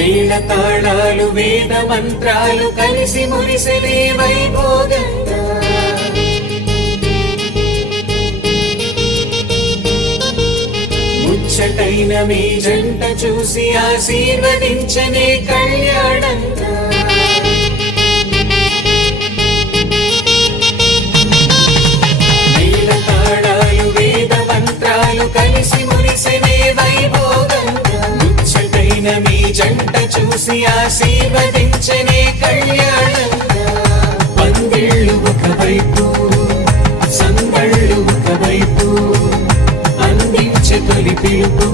మేళ తాళాలు వేద మంత్రాలు కలిసి మురిసెనే వైభోగంగా ముచ్చటైన మీ జంట చూసి ఆశీర్వదించనే కళ్యాణంగా మేళ తాళాలు వేద మంత్రాలు కలిసి మురిసెనే వైభోగంగా ముచ్చటైన మీ జంట చూసి ఆశీర్వదించనే కళ్యాణంగా పందిళ్ళు ఒకవైపు సందళ్ళు ఒకవైపు అందించే తొలి పిలుపు